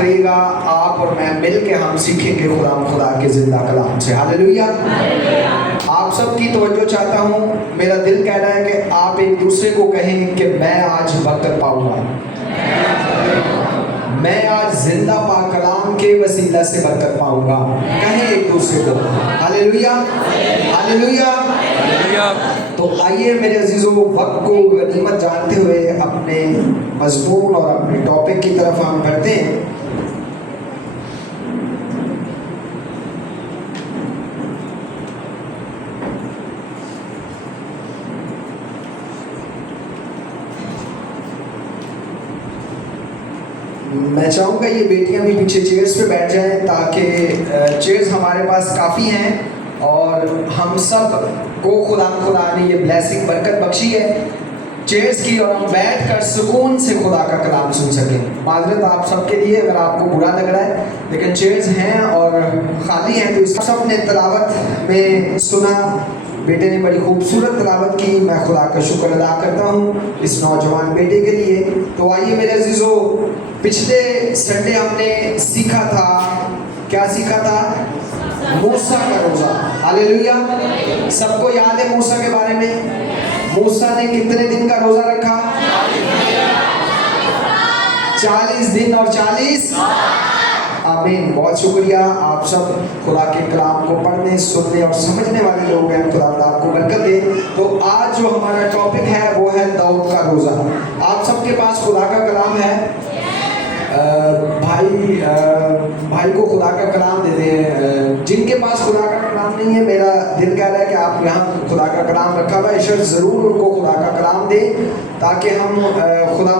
رہیے گا. آپ اور میں مل کے ہم سیکھیں گے خدا کے زندہ کلام سے. ہاللیلویا. آپ سب کی توجہ چاہتا ہوں. میرا دل کہہ رہا ہے کہ آپ ایک دوسرے کو کہیں کہ میں آج برکت پاؤں گا, میں آج زندہ پاک کلام کے وسیلہ سے برکت پاؤں گا. کہیں ایک دوسرے کو ہاللیلویا, ہاللیلویا. تو آئیے میرے عزیزوں, وقت کو غنیمت جانتے ہوئے اپنے مضمون اور اپنے ٹاپک کی طرف ہم بڑھتے ہیں. میں چاہوں گا یہ بیٹیاں بھی پیچھے چیئرز پہ بیٹھ جائیں تاکہ چیئرز ہمارے پاس کافی ہیں اور ہم سب کو خدا نے یہ بلیسنگ برکت بخشی ہے چیئرز کی, اور ہم بیٹھ کر سکون سے خدا کا کلام سن سکیں. معذرت آپ سب کے لیے اگر آپ کو برا لگ رہا ہے, لیکن چیئرز ہیں اور خالی ہیں. تو اس سب نے تلاوت میں سنا, بیٹے نے بڑی خوبصورت تلاوت کی. میں خدا کا شکر ادا کرتا ہوں اس نوجوان بیٹے کے لیے. تو آئیے میرے عزیزو, پچھلے سنڈے ہم نے سیکھا تھا, کیا سیکھا تھا؟ موسیٰ کا روزہ. ہاللیلویا. سب کو یاد ہے موسیٰ کے بارے میں؟ موسیٰ نے کتنے دن کا روزہ رکھا؟ 40 دن اور 40. آمین. بہت شکریہ. آپ سب خدا کے کلام کو پڑھنے, سننے اور سمجھنے والے لوگ ہیں. خدا آپ کو برکت دے. تو آج جو ہمارا ٹاپک ہے وہ ہے داؤد کا روزہ. آپ سب کے پاس خدا کا کلام ہے؟ بھائی کو خدا کا کلام دے دیں. جن کے پاس خدا کا کلام نہیں ہے, میرا دل کہہ رہا ہے کہ آپ یہاں خدا کا کلام رکھا ہوا ہے, شاید ضرور ان کو خدا کا کلام دیں تاکہ ہم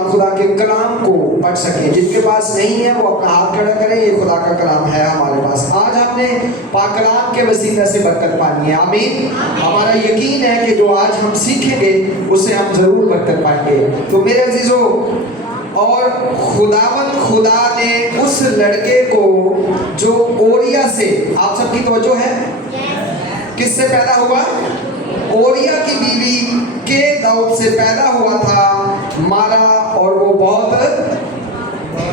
خدا کے کلام کو پڑھ سکیں. جن کے پاس نہیں ہے وہ اپنا ہاتھ کھڑا کریں. یہ خدا کا کلام ہے ہمارے پاس. آج ہم نے پاک کلام کے وسیلہ سے برکت پانی ہے. آمین. ہمارا یقین ہے کہ جو آج ہم سیکھیں گے اس سے ہم ضرور برکت پائیں گے. تو میرے عزیزو, اور خدا نے اس لڑکے کو جو اوریا سے, آپ سب کی توجہ ہے, کس سے پیدا ہوا؟ اوریا کی بیوی کے داؤد سے پیدا ہوا تھا, مارا, اور وہ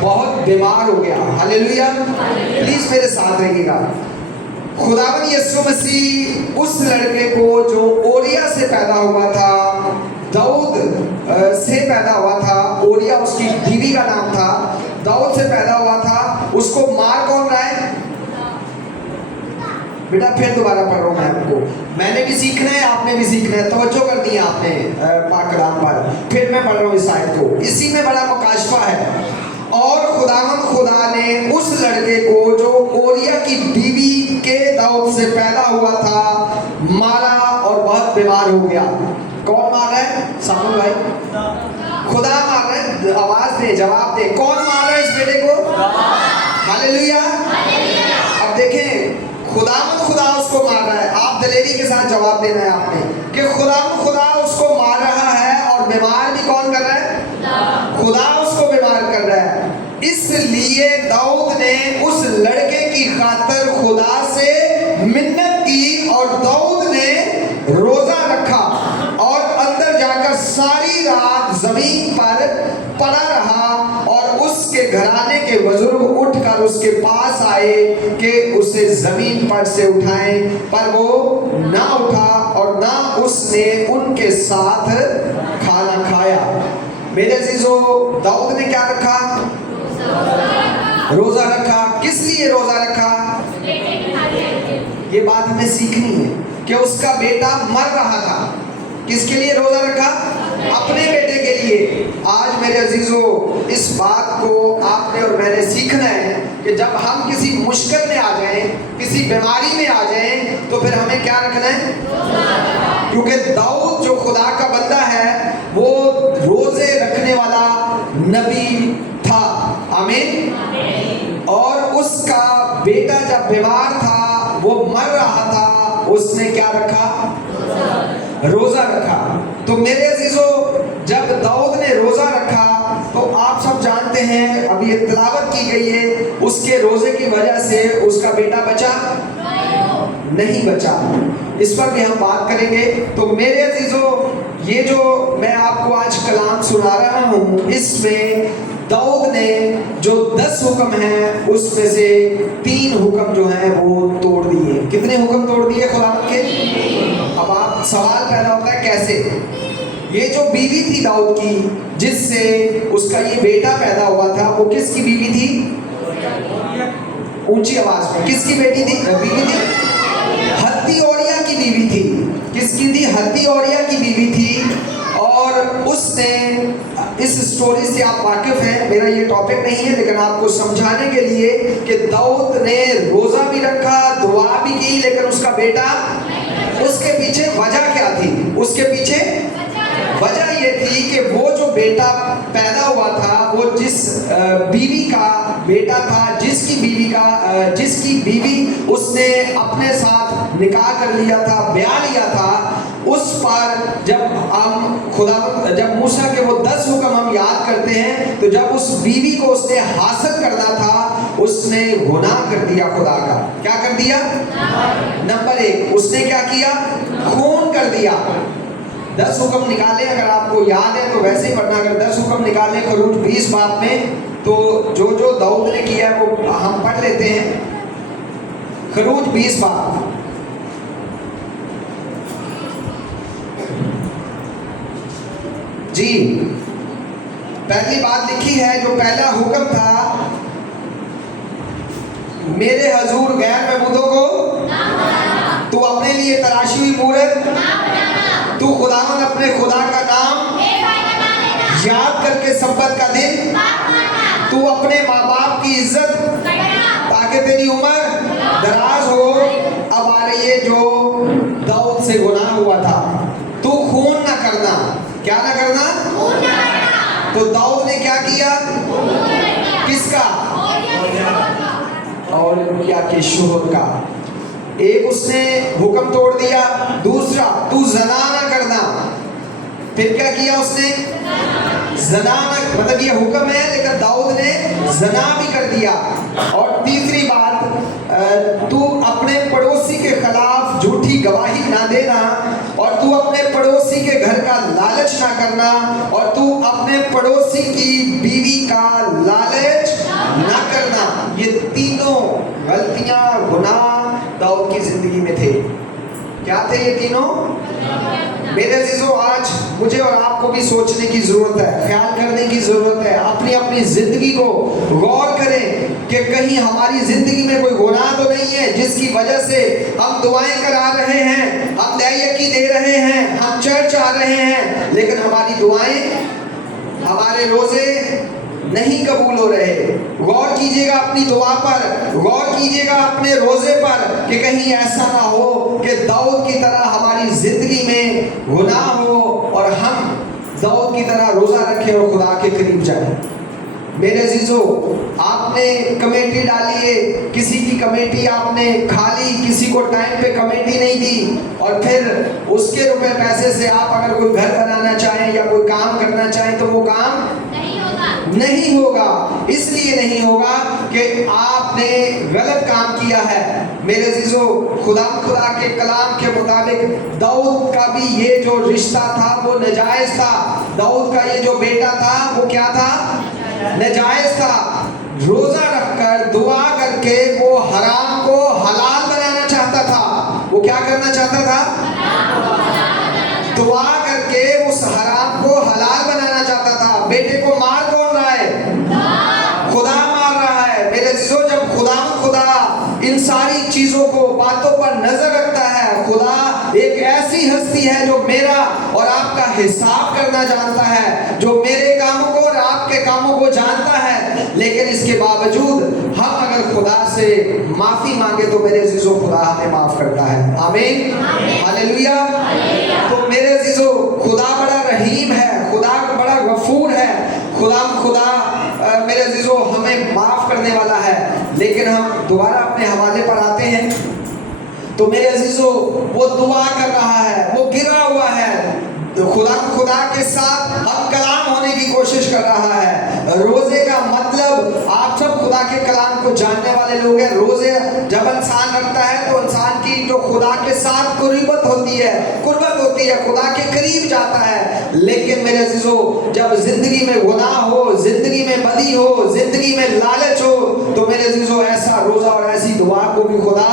بہت بیمار ہو گیا. ہاللیلویا. پلیز میرے ساتھ رہیے گا. خداوند یسوع مسیح اس لڑکے کو جو اوریا سے پیدا ہوا تھا, داؤد سے پیدا ہوا تھا, اوریا اس کی بیوی کا نام تھا, داؤد سے پیدا ہوا تھا, اس کو مار کون رہا ہے؟ بیٹا پھر دوبارہ پڑھ رہا ہوں میں آپ کو. میں نے بھی سیکھنا ہے, آپ نے بھی سیکھنا ہے. توجہ کر دی آپ نے پاک کلام پر. پھر میں پڑھ رہا ہوں اس آیت کو. اسی میں بڑا مکاشفہ ہے. اور خدا نے اس لڑکے کو جو اوریا کی بیوی کے داؤد سے پیدا ہوا تھا مارا اور بہت بیمار ہو گیا. کون مار رہا ہے؟ سامن بھائی, خدا مار رہا ہے. آواز دے, جواب دے, کون مار رہا ہے اس بیٹے کو؟ ہاللیلویا. اب دیکھیں, خدا اس کو مار رہا ہے. آپ دلیری کے ساتھ جواب دینا ہے آپ نے کہ خدا اس کو مار رہا ہے, اور بیمار بھی کون کر رہا ہے؟ خدا اس کو بیمار کر رہا ہے. اس لیے داؤد نے اس لڑکے کی خاطر خدا سے منت کی, اور داؤد نے روزہ رکھا اور اندر جا کر ساری رات زمین پر پڑا رہا. اور اس کے گھرانے کے بزرگ اٹھ کر اس کے پاس آئے کہ اسے زمین پر سے اٹھائیں, پر وہ نہ اٹھا اور نہ اس نے ان کے ساتھ کھانا کھایا. میرے عزیزو, داؤد نے کیا رکھا؟ روزہ رکھا. کس لیے روزہ رکھا؟ یہ بات ہمیں سیکھنی ہے کہ اس کا بیٹا مر رہا تھا. کس کے لیے روزہ رکھا؟ اپنے بیٹے کے لیے. آج میرے عزیزو, اس بات کو آپ نے اور میں نے سیکھنا ہے کہ جب ہم کسی مشکل میں آ جائیں, کسی بیماری میں آ جائیں, تو پھر ہمیں کیا رکھنا ہے؟ کیونکہ داؤد جو خدا کا بندہ ہے وہ روزے رکھنے والا نبی تھا. آمین. اور اس کا بیٹا جب بیمار تھا, وہ مر رہا تھا, اس نے کیا رکھا؟ روزہ رکھا. تو میرے عزیزو, جب داؤد نے روزہ رکھا تو آپ سب جانتے ہیں, اب یہ تلاوت کی گئی ہے, اس کے روزے کی وجہ سے اس کا بیٹا بچا نہیں بچا. اس پر بھی ہم بات کریں گے. تو میرے عزیزو, یہ جو میں آپ کو آج کلام سنا رہا ہوں, اس میں दाऊद ने जो 10 हुक्म हैं उसमें से 3 हुक्म जो हैं वो तोड़ दिए। कितने हुक्म तोड़ दिए खुदावंद के? अब आप सवाल पैदा होता है कैसे? ये जो बीवी थी दाऊद की, जिससे उसका ये बेटा पैदा हुआ था, वो किसकी बीवी थी? ऊंची आवाज में, किसकी बेटी थी? बीवी थी? हत्ती ओरिया की बीवी थी। किसकी थी? हत्ती ओरिया की बीवी थी। और उसने, इस स्टोरी से आप वाकिफ हैं, मेरा ये टॉपिक नहीं है, लेकिन आपको समझाने के लिए कि दाऊद ने रोजा भी रखा, दुआ भी की, लेकिन उसका बेटा, उसके पीछे वजह क्या थी? उसके पीछे वजह ये थी कि वो जो बेटा पैदा हुआ था वो जिस बीवी का बेटा था, जिसकी बीवी उसने अपने साथ निकाह कर लिया था, ब्याह लिया था, उस पर जब मूसा के वो 10 हुक्म हम याद करते हैं, तो जब उस बीवी को उसने हासिल करना था, उसने गुनाह कर दिया खुदा का। क्या कर दिया? नंबर 1, उसने क्या किया? खून कर दिया। 10 हुक्म निकाले, अगर आपको याद है तो वैसे ही पढ़ना। अगर 10 हुक्म निकाले खरूज 20 बाब में, तो जो जो दाऊद ने किया है वो हम पढ़ लेते हैं। खरूज 20 बाब, जी पहली बात लिखी है, जो पहला हुक्म था, मेरे हजूर गैर महबूदों को तू अपने लिए तराशी हुई मूरत, तू खुदावंद अपने खुदा का नाम याद करके सब्बत का दिन, तू अपने माँ बाप की इज्जत, ताकि तेरी उम्र दराज हो। अब आ रही है जो दाऊद से गुनाह हुआ था, तू खून ना करना। क्या ना करना? तो दाऊद ने क्या किया? किसका? और क्या के शोहर का। एक उसने हुक्म तोड़ दिया। दूसरा, तू ज़ना ना करना। फिर क्या किया उसने? ज़ना ना, मतलब ये हुक्म है, लेकिन दाऊद ने ज़ना भी कर दिया। और तीसरी बात, तू अपने पड़ोसी के खिलाफ झूठी गवाही ना देना, और तू अपने पड़ोसी के घर का लालच ना करना, और तू अपने पड़ोसी की बीवी का लालच ना करना। ये तीनों गलतियां, गुनाह दाऊद की जिंदगी में थे। क्या थे ये तीनों? मेरे अजीजों, आज मुझे और आपको भी सोचने की जरूरत है, ख्याल करने की जरूरत है। अपनी अपनी जिंदगी को गौर करें कि कहीं हमारी जिंदगी में कोई गुनाह तो नहीं है जिसकी वजह से हम दुआएं करा रहे हैं, हम दयाकी दे रहे हैं, हम चर्च आ रहे हैं, लेकिन हमारी दुआएं, हमारे रोजे नहीं कबूल हो रहे। गौर कीजिएगा अपनी दुआ पर, गौर कीजिएगा अपने रोजे पर, कि कहीं ऐसा ना हो कि दाऊद की तरह हमारी जिंदगी में गुनाह हो और हम दाऊद की तरह रोजा रखें और खुदा के करीब जाएं। मेरे अजीजों, आपने कमेटी डाली है, किसी की कमेटी आपने खा ली, किसी को टाइम पे कमेटी नहीं दी, और फिर उसके रुपए पैसे से आप अगर कोई घर बनाना चाहें या कोई काम करना चाहें, तो वो काम नहीं होगा। इसलिए नहीं होगा कि आपने गलत काम किया है। मेरे अजीजों, खुदा के कलाम के मुताबिक दाऊद का भी ये जो रिश्ता था वो नाजायज था। दाऊद का ये जो बेटा था वो क्या था? नाजायज था। रोजा रखकर, दुआ करके वो हराम को हलाल बनाना चाहता था। वो क्या करना चाहता था? दुआ करके उस हराम को हलाल बनाना चाहता था। बेटे को मार कौन रहा है? खुदा मार रहा है। मेरे अजीजों, जब खुदा इन सारी चीजों को, बातों पर नजर रखता है, खुदा एक ऐसी हस्ती है जो मेरा और आपका हिसाब करना जानता है, जो मेरे कामों को और आपके कामों को जानता है। लेकिन इसके बावजूद हम अगर खुदा से माफी मांगे तो मेरे अजीजों खुदा हमें माफ करता है। आमीन, हालेलुया। तो मेरे अजीजों, खुदा बड़ा रहीम है, खुदा बड़ा गफूर है, खुदा मेरे अजीजों हमें माफ करने वाला है। लेकिन हम दोबारा अपने हवाले पर आते हैं तो मेरे अजीजों, वो दुआ कर रहा है, वो गिरा हुआ है, तो खुदा के साथ हम कलाम होने की कोशिश कर रहा है। रोजे का मतलब, आप सब खुदा के कलाम को जानने वाले लोग हैं, रोजे जब इंसान रखता है तो इंसान की जो खुदा के साथ कुर्बत होती है, खुदा के करीब जाता है। लेकिन मेरे अजीजों, जब जिंदगी में गुनाह हो, जिंदगी में बदी हो, जिंदगी में लालच हो, तो मेरे अजीजों ऐसा रोजा और ऐसी दुआ को भी खुदा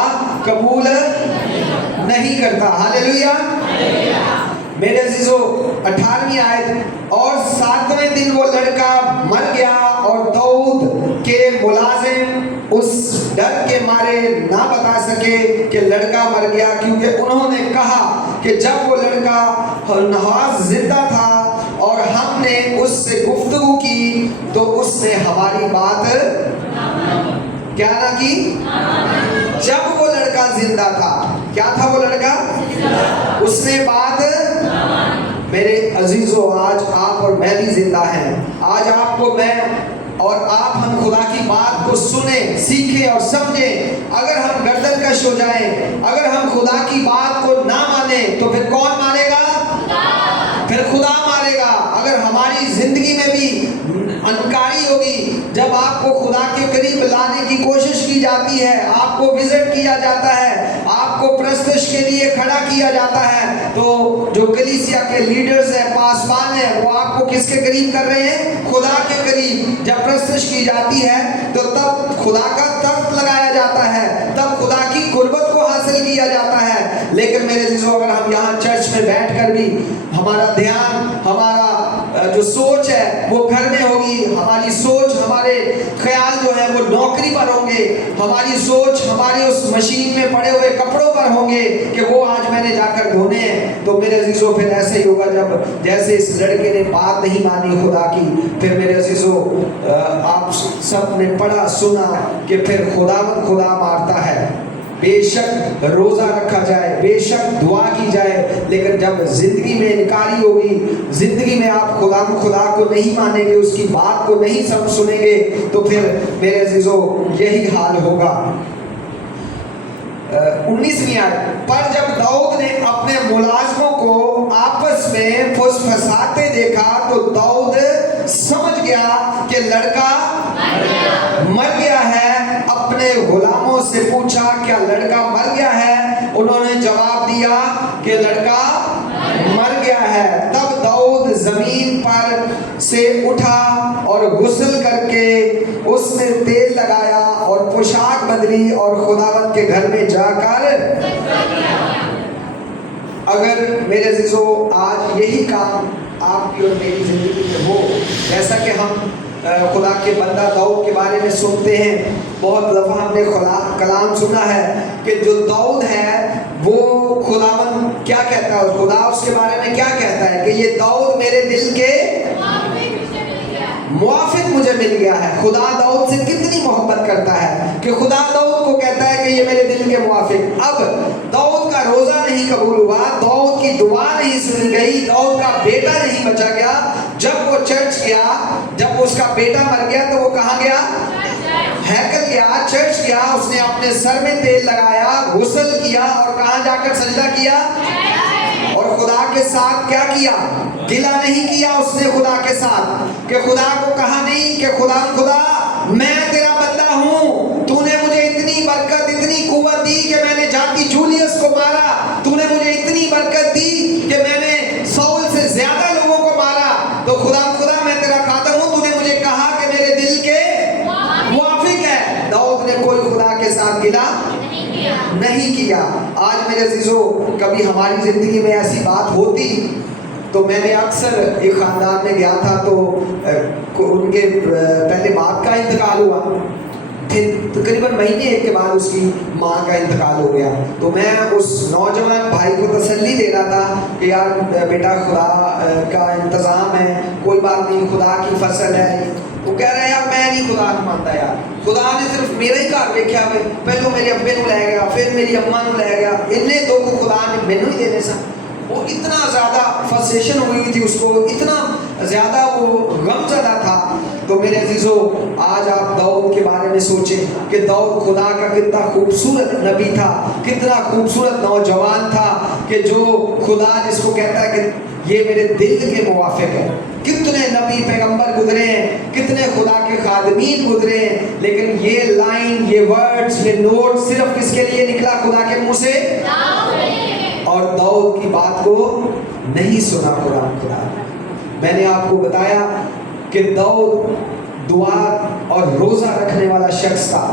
कबूल नहीं करता। हालेलुया। मेरे अजीजों, 18वीं आयत, और 7वें दिन वो लड़का मर गया और दाऊद के मुलाजिम उस डर के मारे ना बता सके कि लड़का मर गया, क्योंकि उन्होंने कहा कि जब वो लड़का नवाज जिंदा था और हमने उससे गुफ्तगू की तो उसने हमारी बात क्या ना की। जब वो लड़का जिंदा था, क्या था वो लड़का? उसने बात। मेरे अजीजों, आज आप और मैं भी जिंदा हैं। आज आपको मैं और आप, हम खुदा की बात को सुने, सीखें और समझें। अगर हम गर्दन कश हो जाएं, अगर हम खुदा की बात को ना माने, तो फिर कौन मानेगा? फिर खुदा मारेगा। अगर हमारी जिंदगी में भी अनकारी होगी, जब आपको खुदा के करीब लाने की कोशिश की जाती है, आपको विजिट किया जाता है, आपको प्रस्तुत के लिए खड़ा किया जाता है, तो जो कलीसिया के लीडर्स हैं, पासवान हैं, वो आपको किसके करीब कर रहे हैं? खुदा के करीब। जब प्रस्तुत की जाती है तो तब खुदा का तख्त लगाया जाता है, तब खुदा की कुर्बत को हासिल किया जाता है। लेकिन मेरे अजीजों, अगर हम यहाँ चर्च में बैठकर भी हमारा ध्यान, हमारा जो सोच है वो घर में होगी, हमारी सोच, हमारे ख्याल जो है वो नौकरी पर होंगे, हमारी सोच हमारी उस मशीन में पड़े हुए कपड़ों पर होंगे कि वो आज मैंने जाकर धोने हैं, तो मेरे अजीजों फिर ऐसे ही होगा। जब जैसे इस लड़के ने बात नहीं मानी खुदा की, फिर मेरे अजीजों, आप सब ने पढ़ा सुना कि फिर खुदा मारता है। बेशक रोजा रखा जाए, बेशक दुआ की जाए, लेकिन जब जिंदगी में इनकारी होगी, जिंदगी में आप खुदा को नहीं मानेंगे, उसकी बात को नहीं सुनेंगे, तो फिर मेरे अजीजों यही हाल होगा। 19वीं आयत, पर जब दाऊद ने अपने मुलाजमों को आपस में फुसफुसाते देखा तो दाऊद समझ गया कि लड़का मर गया है। अपने गुलामों से पूछा, क्या लड़का मर गया है? उन्होंने जवाब दिया कि लड़का मर गया है। तब दाऊद जमीन पर से उठा और गुस्ल करके उसने तेल लगाया और पोशाक बदली और खुदावंद के घर में जाकर, अगर मेरे अजीजों आज यही काम आपकी और मेरी जिंदगी में हो, जैसा कि हम खुदा के बंदा दाऊद के बारे में सुनते हैं, बहुत दफ़ा हमने कलाम सुना है कि जो दाऊद है वो खुदावंद क्या कहता है, खुदा उसके बारे में क्या कहता है कि ये दाऊद मेरे दिल के मुआफिक मुझे मिल गया है। खुदा दाऊद से कितनी मोहब्बत करता है कि खुदा दाऊद को कहता है कि ये मेरे दिल के मुआफिक। अब दाऊद का रोजा नहीं कबूल हुआ, दाऊद की दुआ नहीं सुनी गई, दाऊद का बेटा नहीं बचा गया। जब वो चर्च गया, जब उसका बेटा मर गया, तो वो कहाँ गया? हैकल गया, चर्च गया, उसने अपने सर में तेल लगाया, गुस्ल किया और कहाँ जाकर सजदा किया? और खुदा के साथ क्या किया? गिला नहीं किया उसने खुदा के साथ, कि खुदा को कहा नहीं कि खुदा मैं तेरा बंदा हूँ, तूने मुझे इतनी बरकत, इतनी कुव्वत दी कि मैंने जाति जूलियस को मारा, तूने मुझे इतनी बरकत दी कि मैंने साउल से ज्यादा लोगों को मारा, तो खुदा मैं तेरा खादम हूँ, तूने मुझे कहा कि मेरे दिल के मुआफिक है। दाऊद ने कोई खुदा के साथ गिला नहीं किया। आज मेरे अजीजों, कभी हमारी जिंदगी में ऐसी बात होती, तो मैंने अक्सर एक ख़ानदान में गया था, तो उनके पहले बाप का इंतकाल हुआ, फिर तकरीबन महीने एक के बाद उसकी माँ का इंतकाल हो गया। तो मैं उस नौजवान भाई को तसल्ली दे रहा था कि यार बेटा, खुदा का इंतज़ाम है, कोई बात नहीं, खुदा की फसल है। वो कह रहा है यार मैं नहीं खुदा को मानता यार, खुदा ने सिर्फ मेरा ही घर देखा, पहले मेरे अब्बे को लै गया, फिर मेरी अम्मा को लै गया, इन्हें दो को खुदा ने मैनू ही देने सा। वो इतना ज़्यादा फ्रस्ट्रेशन हुई थी उसको, इतना ज़्यादा वो गमज़दा था। तो मेरे अजीज़ों, आज आप दाऊद के बारे में सोचें कि दाऊद खुदा का कितना खूबसूरत नबी था, कितना खूबसूरत नौजवान था, कि जो खुदा जिसको कहता है कि ये मेरे दिल के मुवाफिक है। कितने नबी पैगंबर गुजरे हैं, कितने खुदा के खादमीन गुजरे हैं, लेकिन ये लाइन, ये वर्ड्स, ये नोट सिर्फ किसके लिए निकला खुदा के मुंह से? और दाऊद की बात को नहीं सुना कुरान खुदा। मैंने आपको बताया कि दाऊद दुआ और रोजा रखने वाला शख्स था।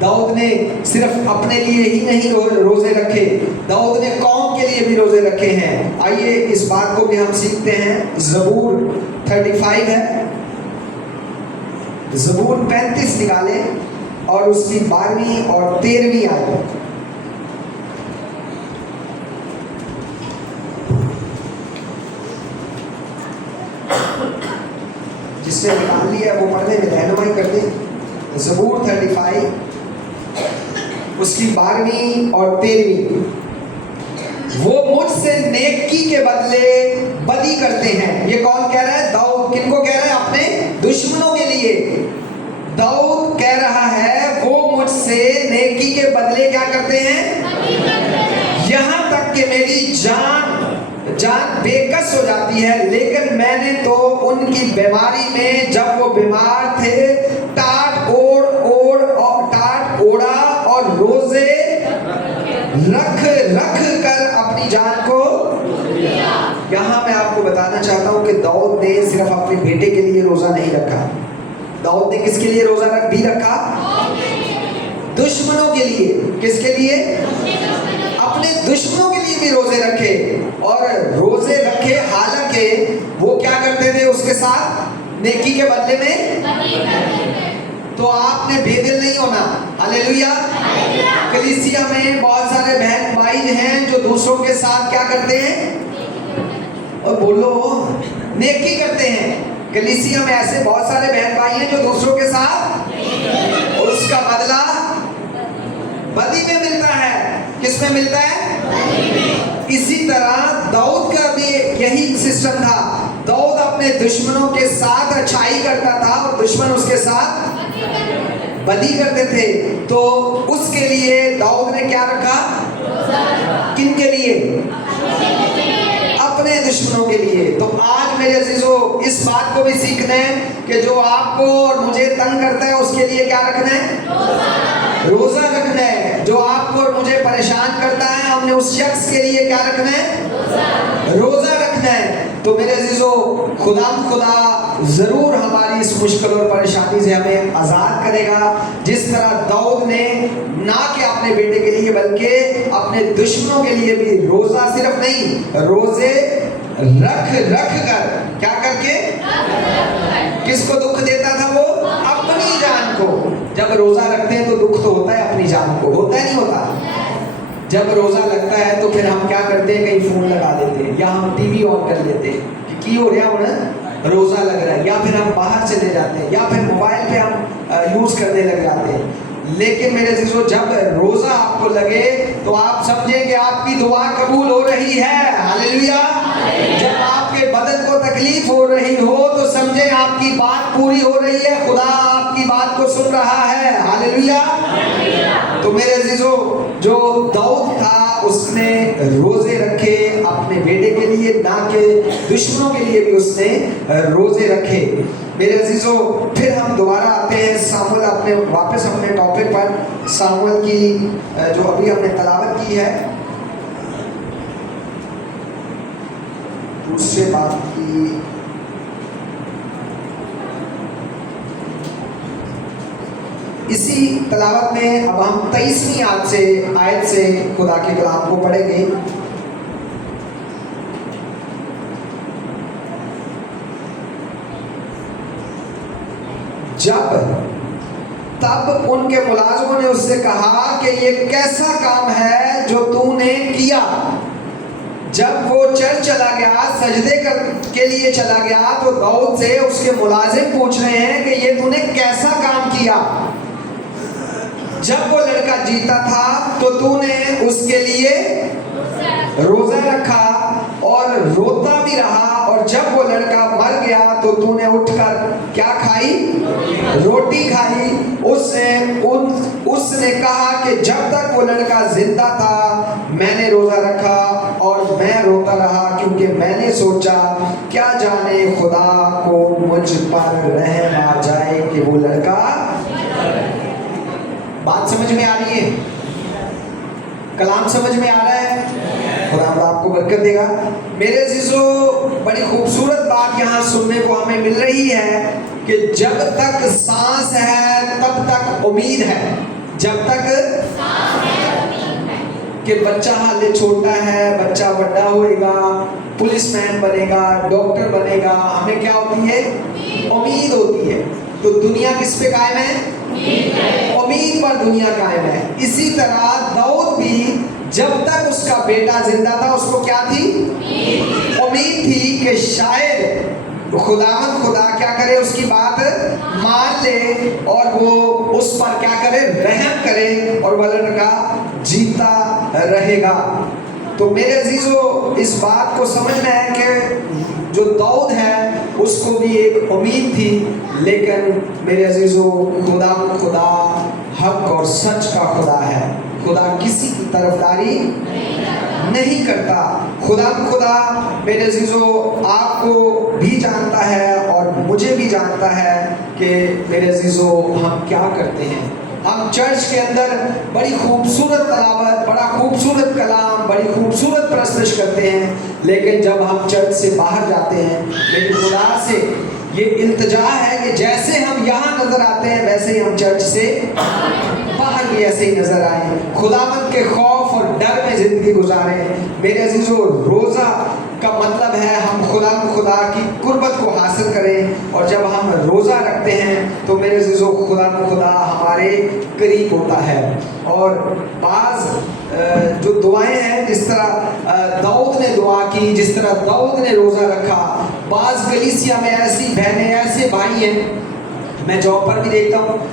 दाऊद ने सिर्फ अपने लिए ही नहीं रोजे रखे, दाऊद ने कौम के लिए भी रोजे रखे हैं। आइए इस बात को भी हम सीखते हैं। ज़बूर 35 है, ज़बूर 35 निकाले और उसकी 12वीं और 13वीं आयत। जिसने निकाल लिया वो पढ़ने में रहनुमाई कर दे। ज़बूर 35 उसकी 12वीं और 13वीं। वो मुझसे नेकी के बदले बदी करते हैं। ये कौन कह रहा है? दाऊद। किनको कह रहा है? अपने दुश्मनों के लिए। दाऊद कह रहा है वो मुझसे नेकी के बदले क्या करते हैं? यहाँ तक कि मेरी जान बेकस हो जाती है, लेकिन मैंने तो उनकी बीमारी में, जब वो बीमार थे, टाट ओढ़ा और रोजे रख कर अपनी जान को। यहाँ मैं आपको बताना चाहता हूँ कि दाऊद ने सिर्फ अपने बेटे के लिए रोजा नहीं रखा। दाऊद ने किसके लिए रोजा भी रखा? दुश्मनों के लिए। किसके लिए? अपने दुश्मनों के लिए भी रोजे रखे। और रोजे रखे, हालांकि वो क्या करते थे उसके साथ? नेकी के बदले में। तो आपने बेदिल नहीं होना। हालेलुया। कलीसिया में बहुत सारे बहन भाई हैं जो दूसरों के साथ क्या करते हैं? और बोलो, नेकी करते हैं। कलीसिया में ऐसे बहुत सारे बहन भाई हैं जो दूसरों के साथ, उसका बदला बदी में मिलता है। किस में मिलता है? इसी तरह दाऊद का भी यही सिस्टम था। दाऊद अपने दुश्मनों के साथ अच्छाई करता था और दुश्मन उसके साथ बदी करते थे। तो उसके लिए दाऊद ने क्या रखा? किन के लिए? अपने दुश्मनों के लिए। तो आज मेरे अजीजों इस बात को भी सीखना है कि जो आपको और मुझे तंग करता है उसके लिए क्या रखना है? रोजा रखना है। जो आपको और मुझे परेशान करता है, हमने उस शख्स के लिए क्या रखना है? रोजा रखना है। तो मेरे अजीजों खुदा जरूर हमारी इस मुश्किल और परेशानी से हमें आज़ाद करेगा। जिस तरह दाऊद ने ना कि अपने बेटे के लिए बल्कि अपने दुश्मनों के लिए भी रोजा, सिर्फ नहीं, रोजे रख कर, क्या करके? किसको दुख देता था वो? अपनी जान को। जब रोजा रखते हैं तो दुख तो होता है अपनी जान को, होता है नहीं होता? जब रोजा लगता है तो फिर हम क्या करते हैं? कहीं फोन लगा देते हैं या हम टीवी ऑन कर लेते हैं कि हो रहा है, रोजा लग रहा है, या फिर हम बाहर चले जाते हैं, या फिर मोबाइल पे हम यूज करने लग जाते हैं। लेकिन मेरे अजीजों जब रोजा आपको लगे तो आप समझें कि आपकी दुआ कबूल हो रही है। हालेलुया। जब आपके बदन को तकलीफ हो रही हो तो समझें आपकी बात पूरी हो रही है, खुदा आपकी बात को सुन रहा है। हालेलुया। तो मेरे अजीजों जो दाऊद था उसने रोजे रखे अपने बेटे के लिए, ना कि दुश्मनों के लिए भी उसने रोजे रखे। मेरे अजीजों फिर हम दोबारा आते हैं सामुएल, अपने वापस अपने टॉपिक पर। सामुएल की जो अभी हमने तलावत की है, दूसरे बात की इसी तलावत में अब हम 23वीं आयत से खुदा के कलाम को पढ़ेंगे। तब उनके मुलाजिमों ने उससे कहा कि ये कैसा काम है जो तूने किया। जब वो चला गया, सजदे के लिए चला गया, तो दाऊद से उसके मुलाजिम पूछ रहे हैं कि ये तूने कैसा काम किया। जब वो लड़का जीता था तो तूने उसके लिए रोजा रखा और रोता भी रहा, और जब वो लड़का मर गया तो तूने उठकर क्या खाई? रोटी खाई। उसने कहा कि जब तक वो लड़का जिंदा था मैंने रोजा रखा और मैं रोता रहा, क्योंकि मैंने سوچا کیا جانے خدا کو مجھ پر رحم آ جائے کہ وہ لڑکا. بات سمجھ میں آ رہی ہے؟ کلام سمجھ میں آ رہا ہے؟ خدا آپ کو برکت دے گا. میرے عزیزو بڑی خوبصورت بات یہاں سننے کو ہمیں مل رہی ہے کہ جب تک سانس ہے تب تک امید ہے. جب تک کہ بچہ حالے چھوٹا ہے، بچہ بڑا ہوئے گا، پولیس مین بنے گا، ڈاکٹر بنے گا، ہمیں کیا ہوتی ہے؟ امید ہوتی ہے. تو دنیا کس پہ قائم ہے؟ امید پر دنیا قائم ہے. اسی طرح داؤد بھی جب تک اس کا بیٹا زندہ تھا اس کو کیا تھی؟ امید تھی کہ شاید خدا کیا کرے، اس کی بات مان لے اور وہ اس پر کیا کرے؟ رحم کرے اور وہ لڑکا جیتا رہے گا. تو میرے عزیزو اس بات کو سمجھنا ہے کہ جو داؤد ہے اس کو بھی ایک امید تھی، لیکن میرے عزیزو خدا حق اور سچ کا خدا ہے. خدا کسی کی طرفداری نہیں کرتا. خدا میرے عزیزو آپ کو بھی جانتا ہے اور مجھے بھی جانتا ہے کہ میرے عزیزو ہم کیا کرتے ہیں. ہم چرچ کے اندر بڑی خوبصورت تلاوت، بڑا خوبصورت کلام، بڑی خوبصورت پرستش کرتے ہیں، لیکن جب ہم چرچ سے باہر جاتے ہیں لیکن خدا سے یہ التجا ہے کہ جیسے ہم یہاں نظر آتے ہیں ویسے ہی ہم چرچ سے باہر بھی ایسے ہی نظر آئیں، خداوند کے خوف اور ڈر میں زندگی گزاریں. میرے عزیزو روزہ کا مطلب ہے ہم خدا کی قربت کو حاصل کریں، اور جب ہم روزہ رکھتے ہیں تو میرے عزیزو خدا ہمارے قریب ہوتا ہے. اور بعض جو دعائیں ہیں، جس طرح داؤد نے دعا کی، جس طرح داؤد نے روزہ رکھا، بعض کلیسیا میں ایسی بہنیں ایسے بھائی ہیں، میں جاب پر بھی دیکھتا ہوں،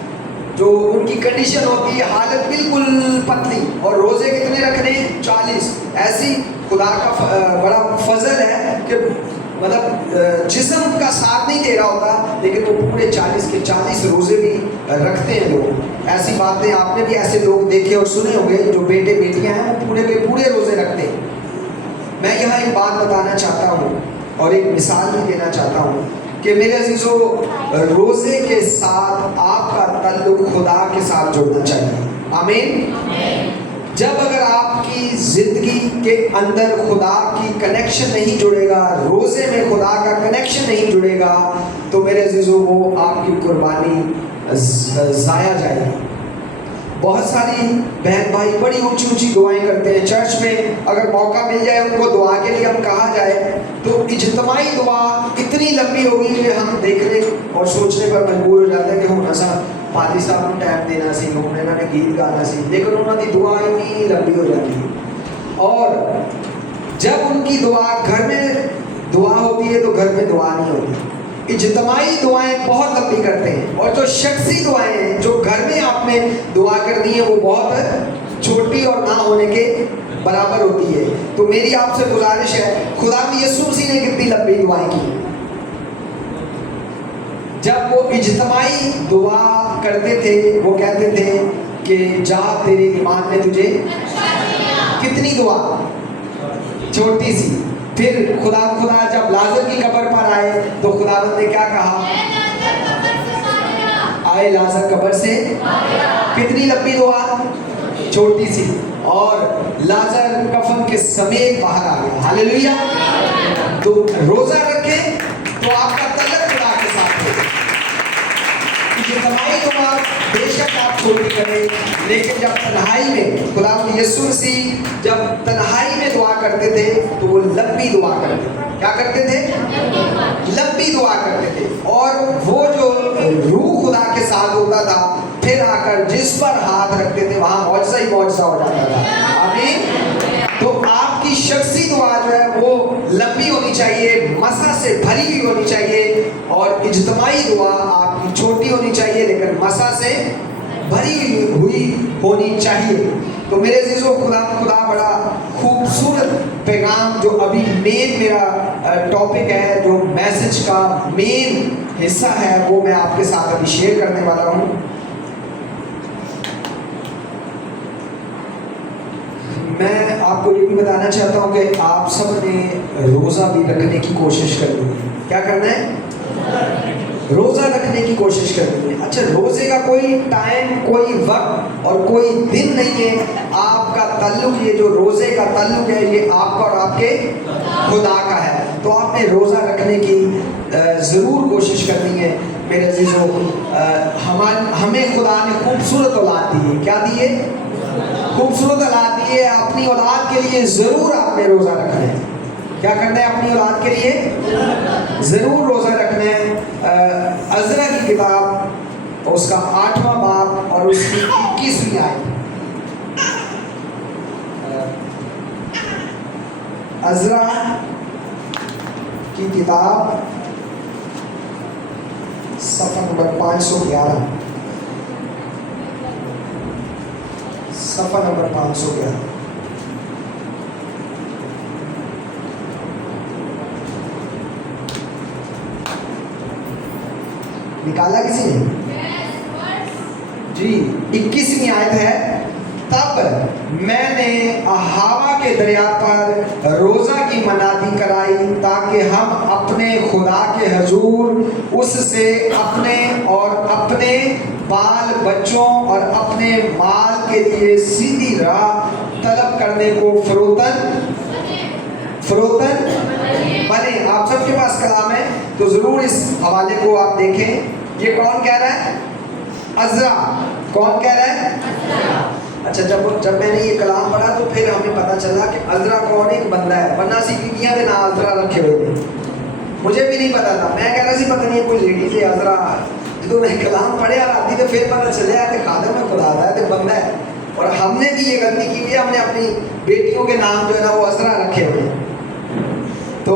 جو ان کی کنڈیشن ہوتی ہے حالت بالکل پتلی اور روزے کتنے رکھنے ہیں؟ 40. ایسی خدا کا بڑا فضل ہے کہ مطلب جسم کا ساتھ نہیں دے رہا ہوتا لیکن وہ پورے 40 کے 40 روزے بھی رکھتے ہیں لوگ. ایسی باتیں آپ نے بھی ایسے لوگ دیکھے اور سنے ہوں گے جو بیٹے بیٹیاں ہیں وہ پورے کے پورے روزے رکھتے ہیں. میں یہاں ایک بات بتانا چاہتا ہوں اور ایک مثال بھی دینا چاہتا ہوں کہ میرے عزیزو روزے کے ساتھ آپ کا تعلق خدا کے ساتھ جڑنا چاہیے. آمین. جب اگر آپ کی زندگی کے اندر خدا کی کنیکشن نہیں جڑے گا، روزے میں خدا کا کنیکشن نہیں جڑے گا، تو میرے عزیزو وہ آپ کی قربانی ضائع جائے گی. بہت ساری بہن بھائی بڑی اونچی اونچی دعائیں کرتے ہیں چرچ میں. اگر موقع مل جائے ان کو دعا کے لیے ہم کہا جائے تو اجتماعی دعا اتنی لمبی ہوگی کہ ہم دیکھنے اور سوچنے پر مجبور ہو جاتے ہیں کہ ہونا سا پادری صاحب کو ٹائم دینا سی، انہوں نے گیت گانا سی، لیکن انہوں نے دعا اتنی لمبی ہو جاتی ہے. اور جب ان کی دعا گھر میں دعا ہوتی ہے تو گھر میں دعا نہیں ہوتی. اجتماعی دعائیں بہت لمبی کرتے ہیں، اور جو شخصی دعائیں ہیں جو گھر میں آپ نے دعا کرنی ہے وہ بہت چھوٹی اور نہ ہونے کے برابر ہوتی ہے. تو میری آپ سے گزارش ہے، خدا یسوع مسیح نے کتنی لمبی دعائیں کی. جب وہ اجتماعی دعا کرتے تھے وہ کہتے تھے کہ جا تیری ایمان نے تجھے، کتنی دعا؟ چھوٹی سی. پھر خدا جب لازر کی قبر پر آئے تو خداوند نے کیا کہا؟ آئے لازر قبر سے. کتنی لمبی دعا؟ چھوٹی سی. اور لازر کفن کے سمیت باہر آ گیا. ہاللیلویا. تو روزہ رکھیں تو آپ کا تعلق خدا کے ساتھ ہو. اجتماعی دعا بے شک آپ چھوٹی کریں، لیکن جب تنہائی میں خداوند یسوع مسیح جب تنہائی میں دعا کرتے تھے تو وہ لمبی دعا کرتے تھے. کیا کرتے تھے؟ لمبی دعا کرتے تھے. اور وہ جو روح خدا کے ساتھ ہوتا تھا پھر آ کر جس پر ہاتھ رکھتے تھے وہاں معجزہ ہی معجزہ ہو جاتا تھا. آمین. تو آپ کی شخصی دعا جو ہے وہ لمبی ہونی چاہیے، مسا سے بھری ہوئی ہونی چاہیے، اور اجتماعی دعا آپ کی چھوٹی ہونی چاہیے لیکن مسا سے بھری ہوئی ہونی چاہیے. تو میرے عزیزو خدا بڑا خوبصورت پیغام جو ابھی مین میرا ٹاپک ہے، جو میسج کا مین حصہ ہے، وہ میں آپ کے ساتھ ابھی شیئر کرنے والا ہوں. میں آپ کو یہ بھی بتانا چاہتا ہوں کہ آپ سب نے روزہ بھی رکھنے کی کوشش کرنی ہے. کیا کرنا ہے؟ روزہ رکھنے کی کوشش کرنی ہے. اچھا روزے کا کوئی ٹائم، کوئی وقت اور کوئی دن نہیں ہے. آپ کا تعلق، یہ جو روزے کا تعلق ہے یہ آپ کا اور آپ کے خدا کا ہے. تو آپ نے روزہ رکھنے کی ضرور کوشش کرنی ہے. میرے عزیزو، ہمیں خدا نے خوبصورت اولاد دی ہے. کیا دی ہے؟ خوبصورت اولاد دی ہے. اپنی اولاد کے لیے ضرور آپ نے روزہ رکھنا ہے. کیا کرنا ہے؟ اپنی اولاد کے لیے ضرور روزہ رکھنا ہے. عزرا کی کتاب اس کا 8واں باب اور اس کی 21ویں آیت. عزرا کی کتاب صفحہ نمبر 511، صفحہ نمبر 511. نکالا کسی نے؟ جی 21ویں آیت ہے. تب میں نے ہوا کے دریا پر روزہ کی منادی کرائی تاکہ ہم اپنے خدا کے حضور اس سے اپنے اور اپنے بال بچوں اور اپنے مال کے لیے سیدھی راہ طلب کرنے کو فروتن بنے. آپ سب کے پاس کلام ہے تو ضرور اس حوالے کو آپ دیکھیں. یہ کون کہہ رہا ہے؟ عزرا. کون کہہ رہا ہے؟ اچھا جب میں نے یہ کلام پڑھا تو پھر ہمیں پتہ چلا کہ عزرا کون ایک بندہ ہے، ورنہ سیکھیاں دے نام عزرا رکھے ہوئے تھے. مجھے بھی نہیں پتا تھا. میں کہہ رہا سی پتہ نہیں کوئی لیڈیز ہے عزرا. جب میں کلام پڑھے اور آتی تو پھر پتہ چلے کہ خادم ہے خدا ہے تو بندہ ہے. اور ہم نے بھی یہ غلطی کی ہے، ہم نے اپنی بیٹیوں کے نام جو ہے نا وہ عزرا رکھے ہوئے. تو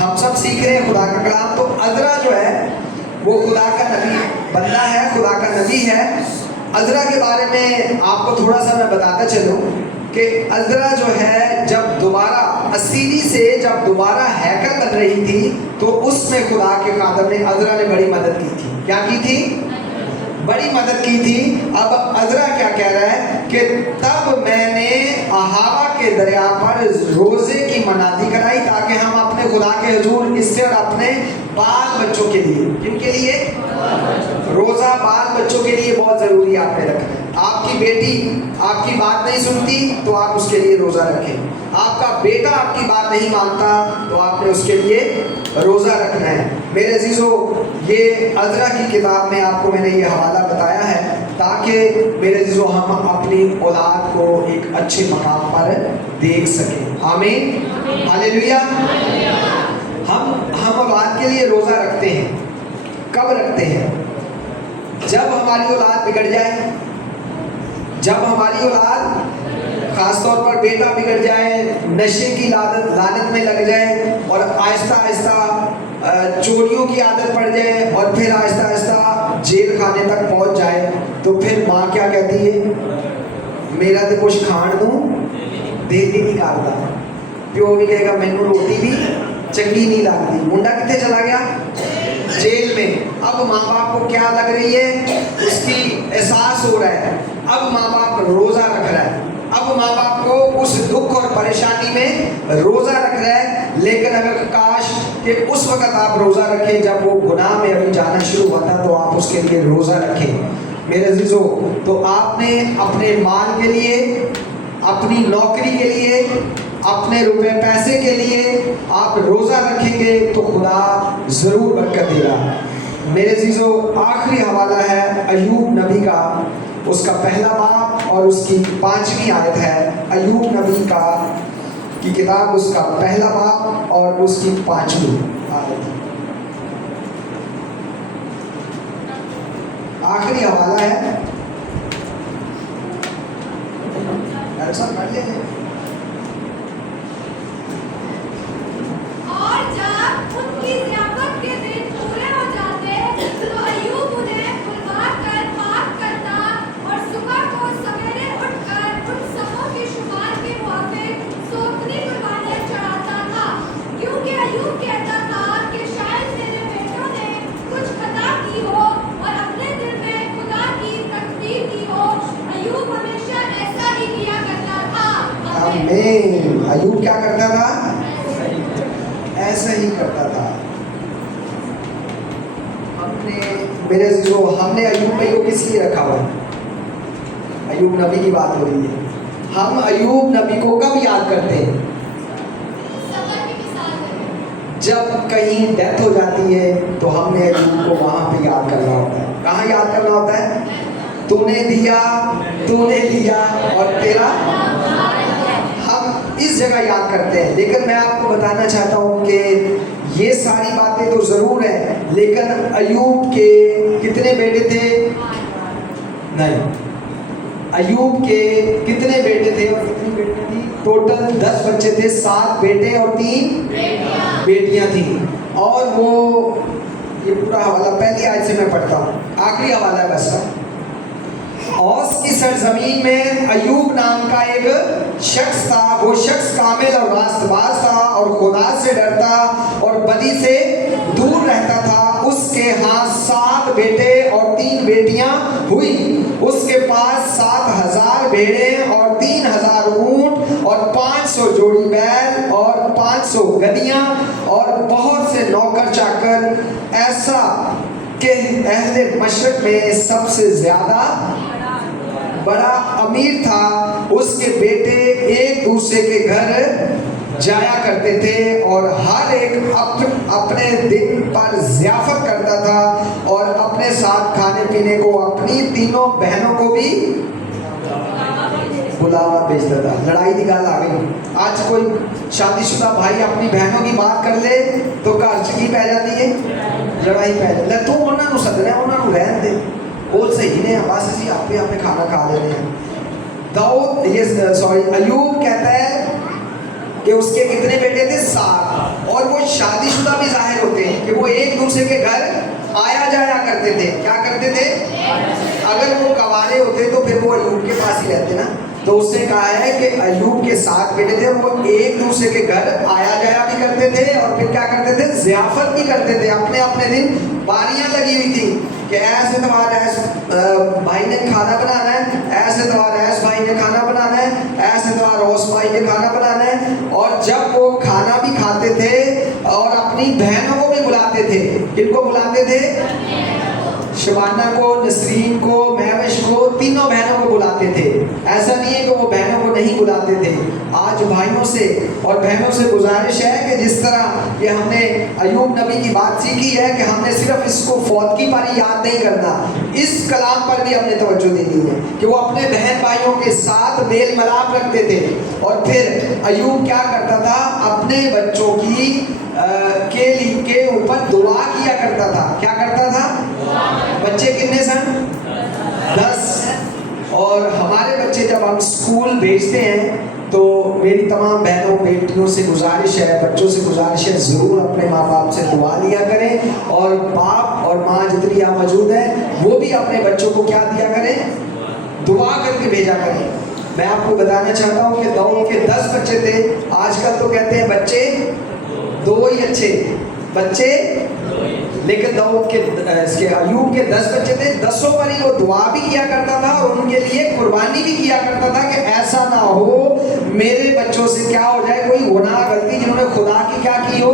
ہم سب سیکھ رہے ہیں خدا کا کلام. تو عزرا جو ہے وہ خدا کا نبی بندہ ہے، خدا کا نبی ہے. عزرا کے بارے میں آپ کو تھوڑا سا میں بتاتا چلوں کہ عزرا جو ہے جب دوبارہ اسیری سے جب دوبارہ ہیکل بن رہی تھی تو اس میں خدا کے خادم نے عزرا نے بڑی مدد کی تھی. کیا کی تھی؟ بڑی مدد کی تھی. اب عزرا کیا کہہ رہا ہے کہ تب میں نے احاوا کے دریا پر روزے کی منادی کرائی تاکہ ہم اپنے خدا کے حضور اس سے اور اپنے بال بچوں کے لیے. کن کے لیے؟ روزہ بال بچوں کے لیے بہت ضروری ہے آپ نے رکھنا ہے. آپ کی بیٹی آپ کی بات نہیں سنتی تو آپ اس کے لیے روزہ رکھیں. آپ کا بیٹا آپ کی بات نہیں مانتا تو آپ نے اس کے لیے روزہ رکھنا ہے. میرے عزیزو، یہ عزرا کی کتاب میں آپ کو میں نے یہ حوالہ بتایا ہے تاکہ میرے عزیزو ہم اپنی اولاد کو ایک اچھے مقام پر دیکھ سکیں. آمین، ہاللیلویا. ہم اولاد کے لیے روزہ رکھتے ہیں. کب رکھتے ہیں؟ جب ہماری اولاد بگڑ جائے. جب ہماری اولاد خاص طور پر بیٹا بگڑ جائے، نشے کی لعنت میں لگ جائے اور آہستہ آہستہ چوریوں کی عادت پڑ جائے اور پھر آہستہ آہستہ جیل خانے تک پہنچ جائے تو پھر ماں کیا کہتی ہے؟ میرا تو کچھ کھان دوں دل ہی نہیں کرتا. پیو بھی کہے گا مینوں روٹی بھی چنگی نہیں لگتی. منڈا کتنے چلا گیا؟ جیل میں. اب ماں باپ کو کیا لگ رہی ہے؟ اس کی احساس ہو رہا ہے. اب ماں باپ روزہ رکھ رہا ہے. اب ماں باپ کو اس دکھ اور پریشانی میں روزہ رکھ رہا ہے. لیکن اگر کاش کہ اس وقت آپ روزہ رکھیں جب وہ گناہ میں ابھی جانا شروع ہوتا تو آپ اس کے لیے روزہ رکھیں. میرے عزیزو، تو آپ نے اپنے مال کے لیے، اپنی نوکری کے لیے، اپنے روپے پیسے کے لیے آپ روزہ رکھیں گے تو خدا ضرور برکت دے گا. میرے عزیزو، آخری حوالہ ہے ایوب نبی کا، اس کا پہلا باب اور اس کی 5ویں آیت ہے. ایوب نبی کی کتاب اس کا پہلا باب اور اس کی 5ویں آیت. آخری حوالہ ہے. ایسا پڑھ لیں. اور جب ان کی ضیافت کے دن پورے ہو جاتے تو ایوب انہیں بلوا کر پاک کرتا اور صبح کو سویرے اٹھ کر ان سبوں کے شمار کے موافق سوتنی قربانیاں چڑھاتا تھا. کیونکہ ایوب کہتا تھا کہ شاید میرے بیٹوں نے کچھ خطا کی ہو اور اپنے دل میں خدا کی आमीन। अय्यूब क्या करता था? ऐसा ही करता था। हमने अय्यूब भाई को किस लिए रखा हुआ है? अय्यूब नबी की बात हो रही है। हम अय्यूब नबी को कब याद करते हैं? सबर की मिसाल है। जब कहीं डेथ हो जाती है तो हमने अय्यूब को वहां पे याद करना होता है। कहाँ याद करना होता है? तूने दिया और तेरा, हम इस जगह याद करते हैं। लेकिन मैं आपको बताना चाहता हूँ कि ये सारी बातें तो ज़रूर हैं, लेकिन अय्यूब के कितने बेटे थे? नहीं, अय्यूब के कितने बेटे थे और कितनी बेटियां थी? टोटल 10 बच्चे थे, 7 बेटे और 3 बेटियां थी। और वो, ये पूरा हवाला पहली आयत से मैं पढ़ता हूँ, आखिरी हवाला है बस। औस की सरजमीन में अय्यूब नाम का एक शख्स था। वो शख्स कामिल और रास्तबाज था और खुदा से डरता और बदी से दूर रहता था। उसके हाथ 7 बेटे और 3 बेटियां हुई। उसके पास 7,000 भेड़ें और 3,000 ऊंट और 500 जोड़ी बैल और 500 गधियां और बहुत से नौकर चाकर, ऐसा कि अहले मशरक में सबसे ज्यादा बड़ा अमीर था। उसके बेटे एक दूसरे के घर जाया करते थे और हर एक अपने दिन पर ज़ियाफत करता था और अपने साथ खाने पीने को अपनी तीनों बहनों को भी बुलावा भेजता था। लड़ाई की गाल आ गई। आज कोई शादीशुदा भाई अपनी बहनों की बात कर ले तो घर च की पै जाती है? लड़ाई पै जाती है। तू उन्होंने सदना, उन्होंने रहन दे, बोल सही ने बस असी आपे खाना खा लेने हैं। अय्यूब कहता है कि उसके कितने बेटे थे? 7। और वो शादीशुदा भी जाहिर होते हैं कि वो एक दूसरे के घर आया जाया करते थे। क्या करते थे? अगर वो कवारे होते तो फिर वो अय्यूब के पास ही रहते ना। तो उसने कहा है कि अय्यूब के 7 बेटे थे, वो एक दूसरे के घर आया जाया भी करते थे और फिर क्या करते थे? ज़ियाफत भी करते थे। अपने अपने दिन बारियां लगी हुई थी कि ऐसे तुम्हारा ऐस भाई ने खाना बनाना है, ऐसे तुम्हारा ऐस भाई ने खाना बनाना है, ऐसे तुम्हारा उस भाई ने खाना बनाना है। और जब वो खाना भी खाते थे और अपनी बहनों को भी बुलाते थे। किनको बुलाते थे? शबाना को, नसरीन को, महविश को, तीनों बहनों को बुलाते थे। ऐसा नहीं है कि वो बहनों को नहीं बुलाते थे। आज भाइयों से और बहनों से गुजारिश है कि जिस तरह ये हमने अय्यूब नबी की बात सीखी है कि हमने सिर्फ इसको फौतगी पर ही याद नहीं करना, इस कलाम पर भी हमने तवज्जो देनी है कि वो अपने बहन भाइयों के साथ मेल मिलाप रखते थे। और फिर अय्यूब क्या करता था? अपने बच्चों की के ऊपर दुआ किया करता था। क्या करता था? बच्चे कितने सन? 10। और हमारे बच्चे जब हम स्कूल भेजते हैं तो मेरी तमाम बहनों बेटियों से गुजारिश है, बच्चों से गुजारिश है, ज़रूर अपने माँ बाप से दुआ लिया करें। और बाप और माँ जितनी यहाँ मौजूद है वो भी अपने बच्चों को क्या दिया करें? दुआ करके भेजा करें। मैं आपको बताना चाहता हूँ कि दाऊद के 10 बच्चे थे। आजकल तो कहते हैं बच्चे 2 ही अच्छे, बच्चे, लेकिन दाऊद के इसके अय्यूब के 10 बच्चे थे। 10 पर ही वो दुआ भी किया करता था और उनके लिए कुर्बानी भी किया करता था कि ऐसा ना हो मेरे बच्चों से क्या हो जाए, कोई गुनाह गलती जिन्होंने खुदा की क्या की हो?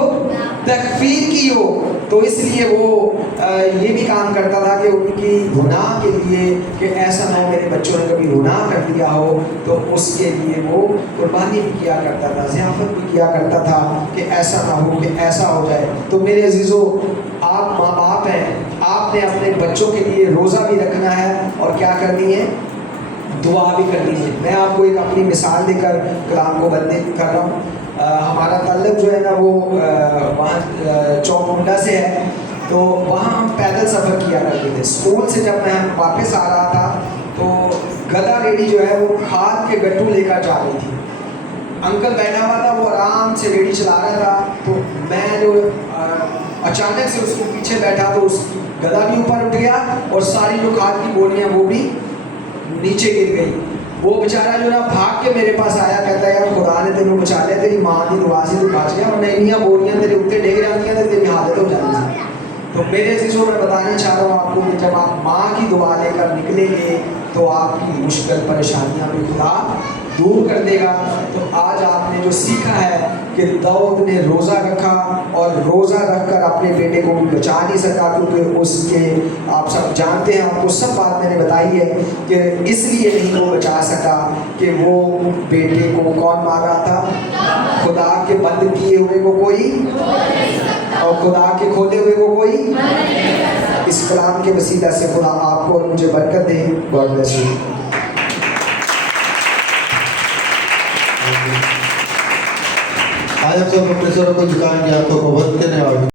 तकफीर की हो। तो इसलिए वो ये भी काम करता था कि उनकी गुनाह के लिए कि ऐसा ना हो मेरे बच्चों ने कभी गुनाह कर दिया हो, तो उसके लिए वो कुर्बानी भी किया करता था, ज़ियाफत भी किया करता था कि ऐसा ना हो कि ऐसा हो जाए। तो मेरे अजीज़ों, आप माँ बाप हैं, आपने अपने बच्चों के लिए रोज़ा भी रखना है और क्या करनी है? दुआ भी करनी है। मैं आपको एक अपनी मिसाल देकर कलाम को बंद कर रहा हूँ। हमारा ताल्लुक जो है ना वो वहाँ चौमुंडा से है। तो वहाँ हम पैदल सफ़र किया करते थे। स्कूल से जब मैं वापस आ रहा था तो गधा रेडी जो है वो खाद के गट्टू लेकर जा रही थी। अंकल बैठा हुआ था, वो आराम से रेडी चला रहा था। तो मैं जो अचानक से उसके पीछे बैठा तो उसकी गधा भी ऊपर उठ गया और सारी जो खाद की बोरियाँ वो भी नीचे गिर गई। वो बेचारा जो ना भाग के मेरे पास आया, कहता है यार खुदा ने तेनों बचा लिया, तेरी माँ की दुआ से तू बच गया, और इन्नियां बोरियां तेरे उत्ते डिग जाती तो तेरी हालत हो जाती है। तो मेरे चीज़ों में बताना चाह रहा हूँ आपको कि जब आप माँ की दुआ लेकर निकलेंगे तो आपकी मुश्किल परेशानियाँ भी खुदा दूर कर देगा। तो आज आपने जो सीखा है कि दाऊद ने रोज़ा रखा और रोज़ा रखकर अपने बेटे को बचा नहीं सका, क्योंकि उसके आप सब जानते हैं, आपको सब बात मैंने बताई है कि इसलिए नहीं वो बचा सका कि वो बेटे को कौन मार रहा था, खुदा के बंद किए हुए को कोई और खुदा के खोले हुए को कोई। इस कलाम के वसीला से खुदा आपको और मुझे बरकत दे। God bless you. आज हम सब अपने सरों को झुकाएंगे, आंखों को बंद करने वाले